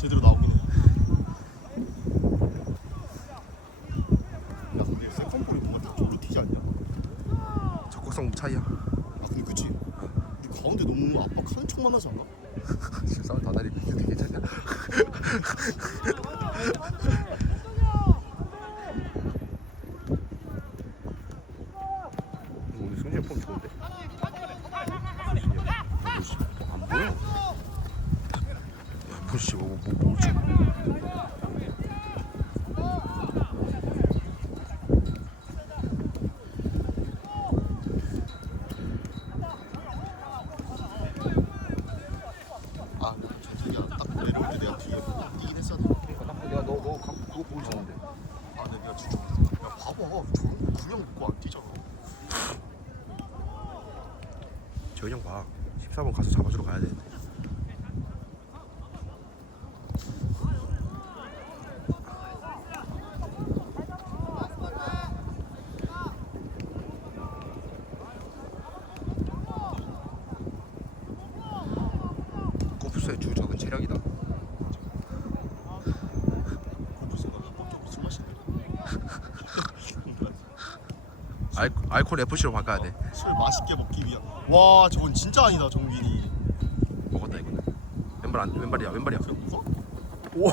제대로 나오긴 해. 야 근데 세컨볼이 뭔가 딱 저로 튀지 않냐? 적극성 차이야. 아 근데 그치? 우리 가운데 너무 압박하는 척만 하지 않나? 지금 싸움 다 다리 비교도 괜찮냐? 오늘 승진 폼 좋은데? 뭐지? 안 보여? 야, 뭐지? 뭐, 뭐, 뭐지? 아 저기야 딱 내려올 때 내가 뒤에 뛰긴 했어야 돼. 그러니까 나 내가 너, 너 가- 그거 보고 있었는데. 아 근데 내가 진짜 야 봐봐 저런 거 그냥 먹고 안 뛰잖아. 재현이 형 봐. 14번 가서 잡아주러 가야 되는데. 골프스의 주 적은 체력이다. 알, 알콜 FC로 바꿔야 돼. 술 맛있게 먹기 위한. 와 저건 진짜 아니다 정빈이. 먹었다 이거는. 왼발 안 왼발이야 왼발이야. 오!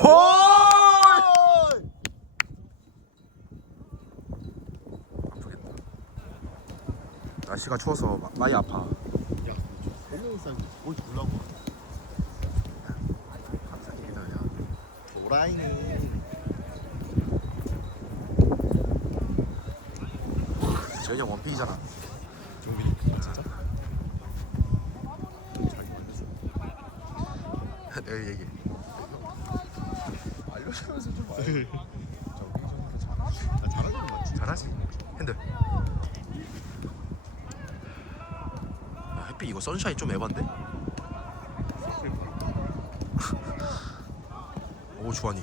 아프겠다. 날씨가 추워서 마- 많이 아파. 야, 설명상 뭘 주려고? 감사합니다. 야. 재현이 형 원픽이잖아. 정빈이 진짜 잘 만났어. 내 얘기. 알려주면서 좀 말. 나 잘하는 거 맞지? 잘하지. 핸들. 야, 햇빛 이거 선샤인 좀 에반데? 오 주환이.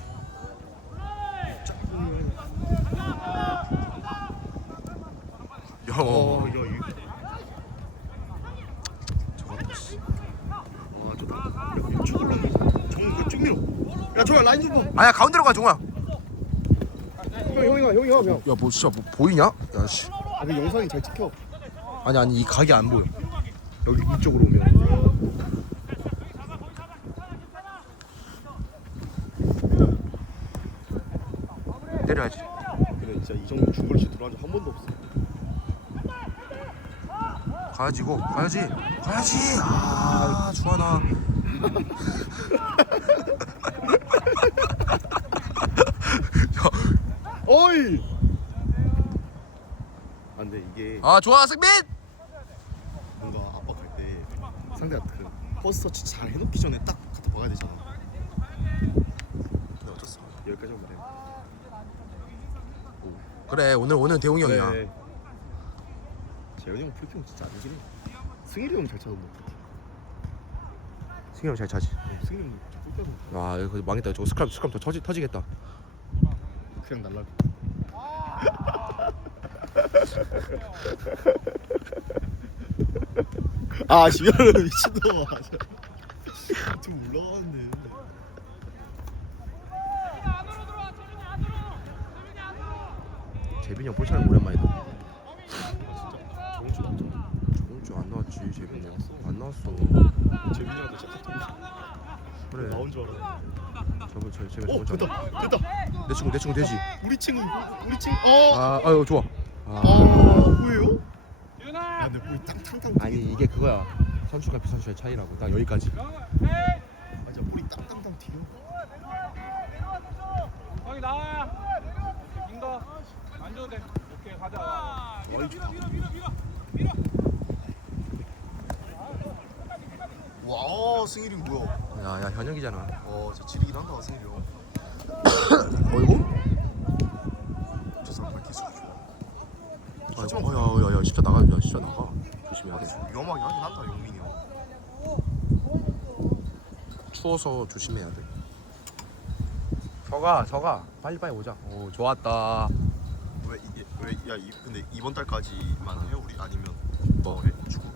야, 어, 야, 이. 저거 씨. 와, 좋다. 야, 이거 축을 넘겨. 정우 그쭉 밀어. 야, 저야 라인 좀 봐. 아야 가운데로 가 종아. 형, 형. 야뭐 진짜 뭐 보이냐? 야 씨. 아, 그 영상이 잘 찍혀. 아니 아니 이 각이 안 보여. 여기 이쪽으로 오면. 때려야지. 그래, 진짜 이 정도 중거리슛 들어간 적한 번도 없어. 가야지 고 가야지 가야지 아 주하나 어이. 아, 근데 이게 아 좋아 승민 뭔가 압박할 때 상대가 그 퍼스트 터치 잘 해놓기 전에 딱 갖다 박아야 되잖아. 근데 어쩔 수 없어. 여기까지만 말해. 그래 오늘 오늘 대웅이 형이야 네. 재현이 형 풀핑 진짜 안 되긴 해. 승일이 형잘 차던데. 승희 형잘 차지 승일이 형 풀핑 와 이거 망했다 저거 스크램 스크램 더 터지, 터지겠다 그냥 날라. 아 지현은 미친놈아. 좀 올라가는데. 재빈이 형 볼차는 오랜만이다 아 진짜 씨 맞죠? 저번 주안 나왔지 재빈이 형안 나왔어 재민이한테 카톡 그래 나온 줄 알아. 저번 저 제가 어 저번 주 됐다 됐다. 내 친구 내 친구 되지 우리 친구 우리 친구. 어. 아 아유 좋아 아, 아 뭐예요? 야 근데 우리 땅탕탕. 아니 이게 그거야 선수가 비선수의 차이라고 딱 여기까지 맞아 우리 땅땅땅 튀겨. 형이 나와. 민거 안 줘도 돼. 오케이 가자. 와이 좋다. 와 승일이 뭐야? 야 야 현역이잖아 어저 지리긴 한다 승일이 형. 어이구 저 사람 밝힐 수 좋아. 아이고 어야 야야 진짜 나가 야 진짜 나가 조심해야 돼 위험하게 하긴 한다 용민이 형. 추워서 조심해야 돼 서가 서가 빨리 빨리 오자 오 좋았다 왜 이게 왜야 근데 이번 달까지만 해 우리 아니면 뭐? 뭐 해? 축구?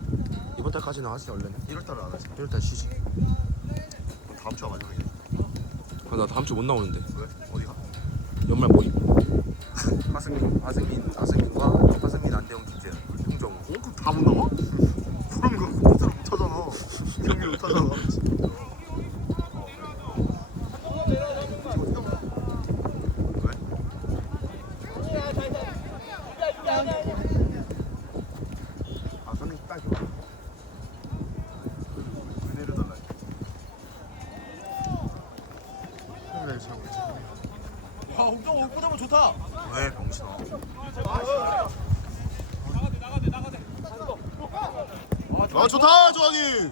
이번 달까지는 하지 원래는 1월 달에 안 하지? 1월달 쉬지 그럼 다음 주가 마지막이야. 아, 나 다음 주 못 나오는데. 왜? 어디가? 연말 모임. 하승민, 하승민, 하승민과 하승민, 안대영, 김재현, 홍정우. 어? 그럼 다못 나와? 그럼 이거 콘서트 못 하잖아 경기 못 하잖아 왜? 아 선생님 딱 좋아 은혜를 달라 그래 참 야 옥정 옥 보자면 좋다 왜 병신아 아 좋다 조한이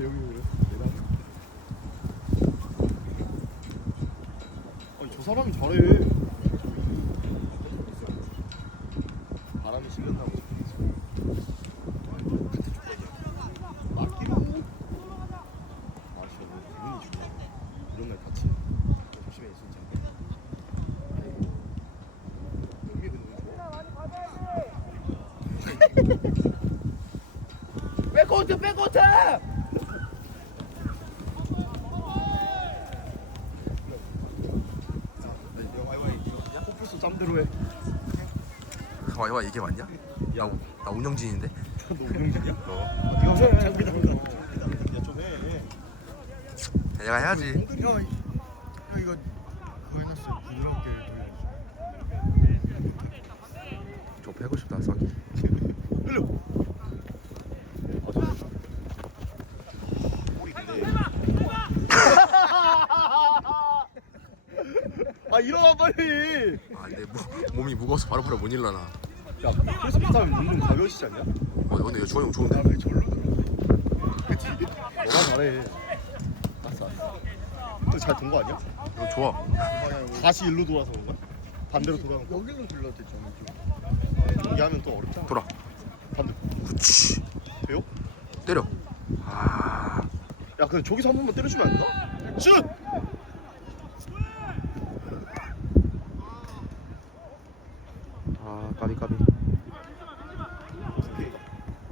여기 그래 아니 저 사람이 잘해. 바람이 식었나? 보지 같은 조건이야 맡기로 아 진짜 뭐 기분이 좋아 이런 날 같이 조심해 진짜 아이고 여기 너무 좋아 백코트 백코트 짬대로 해. 와, 와 이게 맞냐? 야, 우- 나 운영진인데. 너 운영진이야? 이거 장비다. 야좀 해. 내가 해야지. 야, 야 이거 그거 해놨어. 부드럽게 저 패고 싶다, 썩이. 흘려. 아 저. 꼬리 근데. 아 아, 내 무, 몸이 무거워서 바로 바로 못 일어나. 야 그래서 비타민 운동 가벼워지지 않냐? 어, 근데 주원이 형 좋은데. 나왜 절로 들어? 그치? 너가 잘해. 알았어 알았어. 또잘된 거 아니야? 이거 좋아. 다시 일로 돌아서 온 거야? 반대로 돌아온 거야? 여기로 돌려도 되잖아. 연기하면 또 어렵잖아. 돌아. 반대. 그치. 배워? 때려. 아, 야 근데 저기서 한 번만 때려주면 안 되나? 슛! 아, 까비 까비.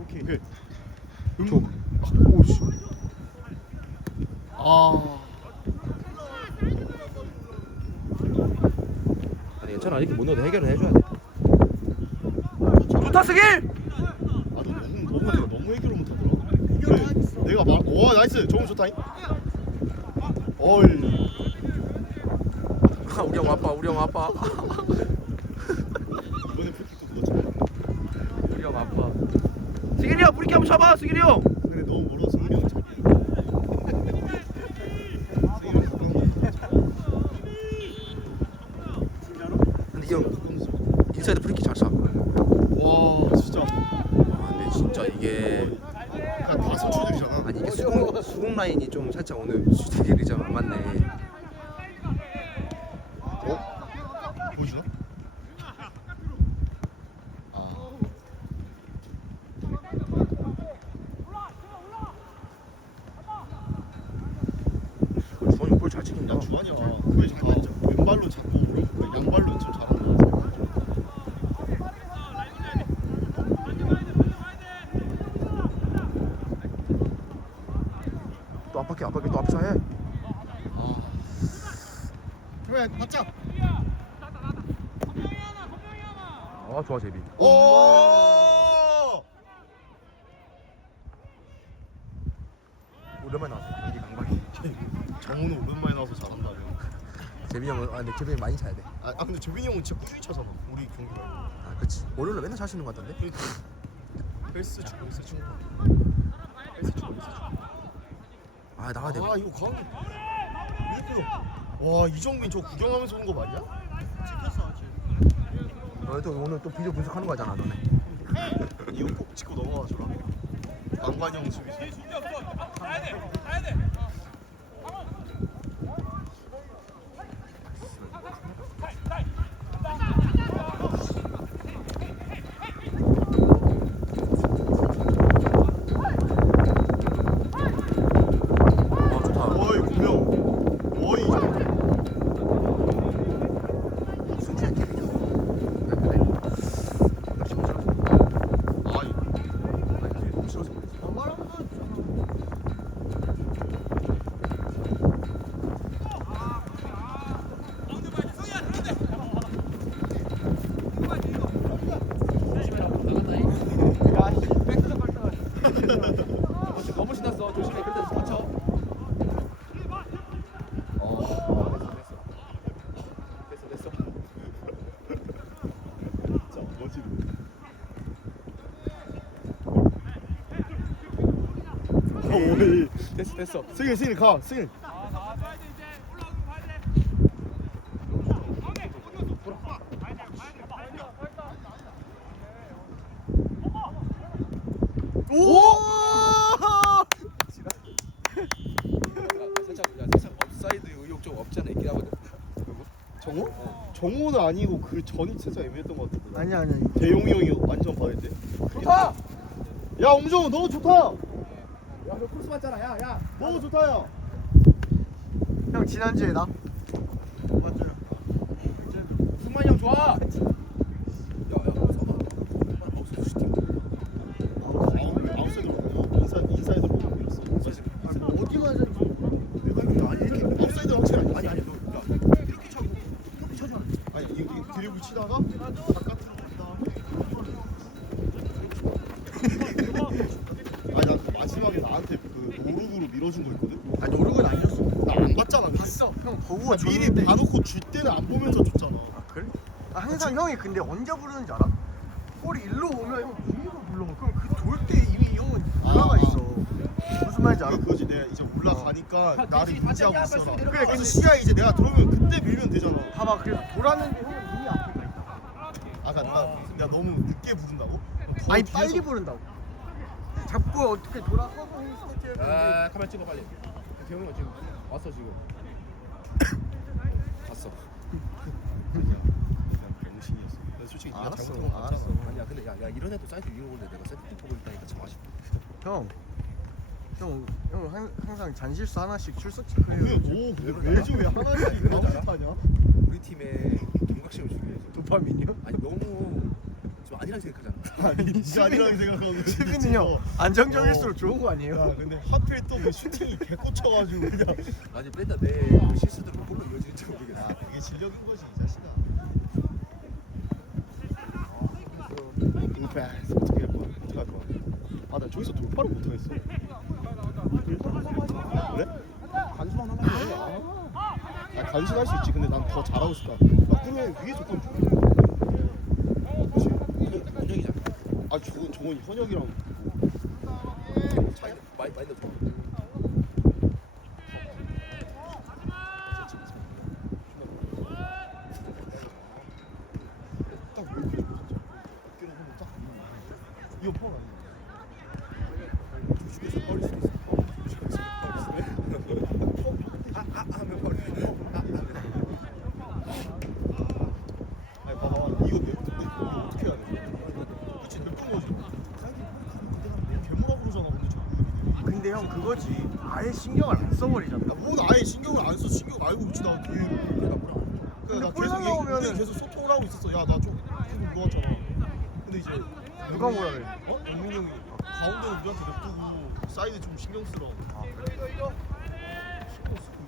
오케이. 오케이. 음. 줘. 아, 오씨. 아. 아니 괜찮아 이렇게 못 넣어도 해결을 해줘야 돼. 승일. 아, 너 너무 너무 내가 너무 해결을 못하더라. 그래. 내가 말, 와 나이스, 좋은 좋다잉. 어이. 아, 우리 형 아빠, 우리 형 아빠, 이번에 프리킥도 누가 잡아? 우리 형 아빠. 형 브리키 한번 잡아, 승일이 형. 근데 너무 멀어서. 승리 형 근데 이형 인사이드 프리키 잘 차. 와 진짜. 아, 근데 진짜 이게 그냥 다 선수들이잖아. 아니 이게 수공 수공 라인이 좀 살짝 오늘 좀안 맞네. 어? 보여주나? 아. 주원이 볼잘 치긴다. 야 주환이야. 그게 다 왼발로 잡고 양발로 좀 잘하는 거 같아. 또 압박해, 압박해, 또 압사해. 아. 그래 맞자. 아 좋아 제비. 오. 오랜만에 나왔어. 경기 강박이. 정우는 오랜만에 나와서 잘한다. 제비 형은 아 근데 제비 형 많이 차야 돼. 아, 아 근데 조빈이 형은 진짜 꾸준히 차잖아. 우리 경기 말고. 아 그렇지. 월요일에 맨날 차시는 것 같던데. 그러니까 헬스 중 헬스 중. 헬스 중 헬스 중. 아 나와야 돼. 아 이거 강이 이렇게 와 이정민 저 구경하면서 온 거 맞냐? 찍혔어 너네 또 오늘 또 비디오 분석하는 거잖아 너네. 이거 꼭 짚고 넘어가줘라 안관영 수비수 아 좋다. 어이 구명 어이 승진이 캐릭터. 너무 신났어. 조심해. 그때 다쳐. 어, 됐어 됐어. 진짜 어지러. 어, 오이. 됐어 됐어. 승일 승일 가 승일. 오! 살짝 야 살짝 업사이드 의욕 좀 없지 않아 있긴 하거든. 정호? 정호는 아니고 그 전이 진짜 애매했던 것 같은데. 아니야 아니야 대용이 형이 완전 받을 때. 좋다. 야 웅정 너무 좋다. 야너 코스 맞잖아. 야 야. 너무 좋다야. 형 지난주에 나 승만이 형 좋아. 그 노룩으로 밀어준 거 있거든? 아니 노력은 아니었어. 나 안 봤잖아. 근데. 봤어. 형 보고 미리 줬는데. 봐놓고 줄 때는 안 보면서 줬잖아. 아 그래? 아, 항상 형이 근데 언제 부르는지 알아? 볼이 일로 오면 형 위로 불러 그럼 그 돌 때 이미 형은 올라가 아, 있어. 무슨 말인지 알아? 그 그거지. 내가 이제 올라가니까 나를 인지하고 있어라. 그래, 그래서 근데- 시야 이제 내가 들어오면 그때 밀면 되잖아. 봐봐 그래서 돌았는데 형은 이미 앞에 가 있다. 아까 나 내가 너무 늦게 부른다고? 더 아니 뒤에서- 빨리 부른다고 잡고 어떻게 돌아서고 아 카메라 찍어 빨리. 대형이 형 지금 왔어 지금. 봤어. 그냥 병신이었어 나 솔직히 네가 알았어, 잘못한 건 알았어. 맞잖아 아니야 근데 야, 야 이런 애도 사이즈 이기는 건데 내가 세트 보고 있다니까 참 아쉽다. 형, 형, 형 항- 항상 잔실수 하나씩 출석 아, 체크해요. 너 근데 매주 왜 하나씩 나오타냐? 우리 팀에 경각심을 주기 위해서. 도파민이요? 아니 너무 좀 아니라고 생각하잖아. 아니 아니라고 생각하고. 형 안정적일수록 좋은 거야 아니에요? 근데 하필 또그 슈팅이 개꽂혀가지고 그냥 아니 맨날 내그 실수들로 골로 이어질지 모르겠어. 야 그게 실력인 거지 이 자식아 우패 어떻게 할 거야? 어떻게 할 거야? 아 나 저기서 돌파를 못 하겠어 그래? 간수만 하면 돼 아, 아 간수할 수 있지 근데 난 더 잘하고 싶다 야 그래 위에서 건 줘. 그렇지 현역이잖아. 아 저건 저건 현역이랑 차이 많이 많이 넣어. 딱 이렇게 되고 진짜 어깨를 한번 딱 밀면 이거 파울 아니야? 주식에서 버릴 수 있어 주식에서 버릴 수 있어 아아 하면 바로. 아니 봐봐 이거 내 이거 어떻게 해야 돼? 그치 냅둔 거지 사이드 그냥 괴물아 그러잖아 근데 자꾸 근데 형 그거지. 아예 신경을 안 써버리잖아. 야뭔 아예 신경을 안 써 신경 알고 있지 나 뒤에 내가 뭐라 그래 나 근데 볼 계속 나오면은- 우리 계속 소통을 하고 있었어 야나좀 지금 놓았잖아 근데 이제 누가 뭐라 그래? 어? 영민이 형이 가운데는 우리한테 냅두고 사이드 좀 신경 쓰라고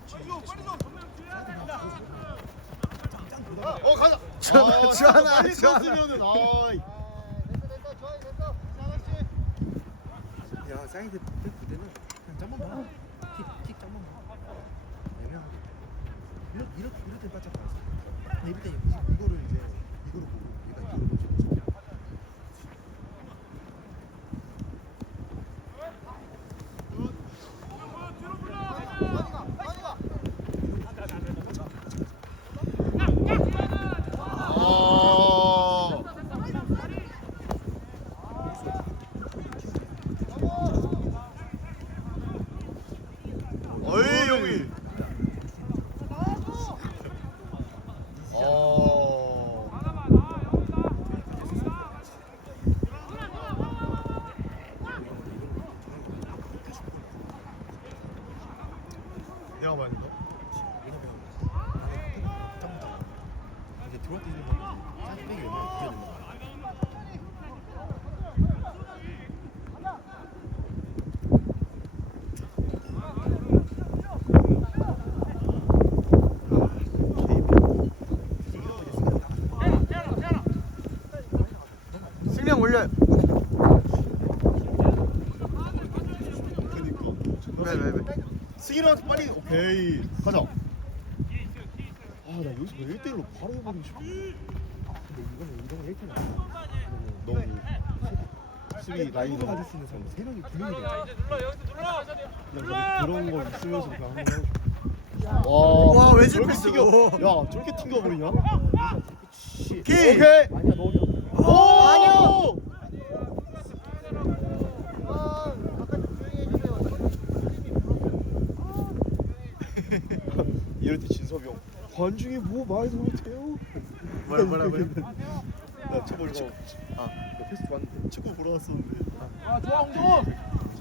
신경 쓰고 있지 어 가자 주하나, 주하나, 빨리 주하나. 썼으면은 아이 야 사이드 백 그대는 그냥 짬만 봐. 킥킥 짬만 봐. 애매하게. 이렇 이렇게 봤어. 근데 이럴 때 이- 이거를 이제 이거를 보고 얘가 이거를 보지. 아 어이 형이 어 내가 많이 너? 이제 들어올 때 이제 사이드 백이 웬만하면 붙여야 되는 거야. 승량 올려. 그니까 승희랑 빨리 오케이 가자 아나 여기서 왜 1대1로 바로 해버리고 싶어 근데 이거는 이런 거 1등 너무 수비 라인을 가질 수 있는 사람 세 명이 두 명이 돼. 야 이제 눌러 여기서 눌러 그냥 그런 거 있으면서 그냥 한번 하고 싶어 와, 와 왜 저렇게? 튕겨 야 저렇게 튕겨버리냐? 씨. 키! 오케이 아니야 넣으려. 오! 아니야. 이럴 때 진섭이 형 관중이 뭐 말도 못해요 뭐라 뭐라고요? 나 저번에 축구 아, 너 패스 좋았는데. 축구 보러 왔었는데 아 좋아 홍준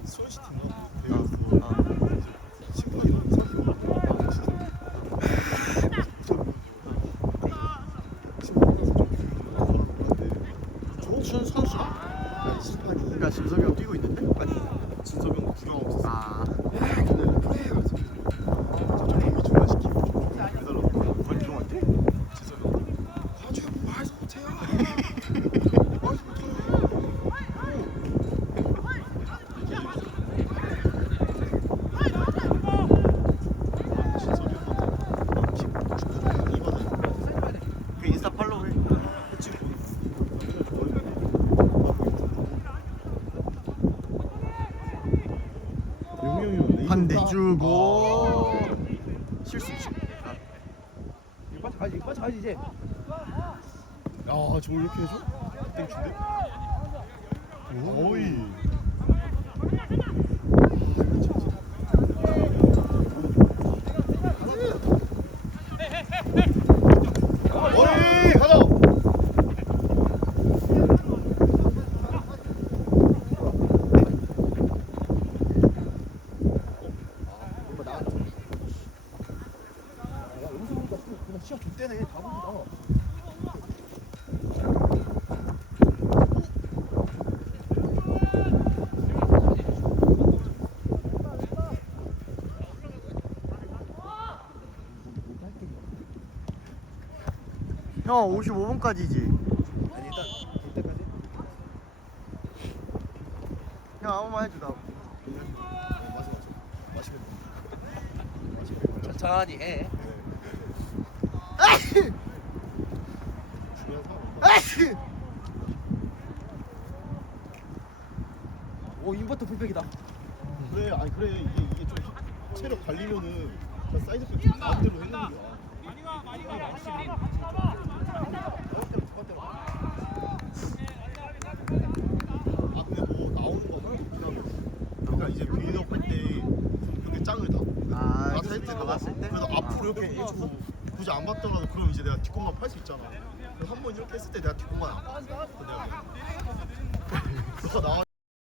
수원시티인가? 어, 대회였어 어. 심판이 너무 사기야 진섭이 준 선수가? 아니 심판이 그러니까 진섭이 형 뛰고 있는데? 아니 진섭이 형 구경하고 있었어 아 오늘 플레이 가서 저쪽 경기 중단시키고 저쪽 경기 해달라고 권중한테? 진섭이 형 관중이 뭐 말도 못해요 말도 못해요 진섭이 형한테 축구 좀 이거는 그 인스타 팔로우 해 한 대 주고 실수 빠져 가지, 이거 빠져 가지 이제. 야 저걸 이렇게 해줘? 땡큐인데? 오이 어이 가자 이거 나왔다. 야, 여기서 보니까 그냥 시야 줬대네. 다 보니까. 형 55분까지지 아니 일단 볼 때까지. 형 아무 말 해줘 나 맞아 맞아 마시면 돼 마시면 돼 천천히 해. 중요한 사람 아이씨 오 인버터 풀백이다. 그래 아니 그래 이게 이게 좀 체력 갈리면은 그 사이드 백좀 마음대로 해주는 거야. 아 근데 뭐 나오는 거 그냥 그러니까 이제 빌드업 할때 그렇게 짱을 다. 아 봤을 세트 때? 그래서 앞으로 이렇게 해주고 굳이 안 받더라도 그럼 이제 내가 뒷공만 팔수 있잖아 한 번 이렇게 했을 때 내가 뒷공만 안 나와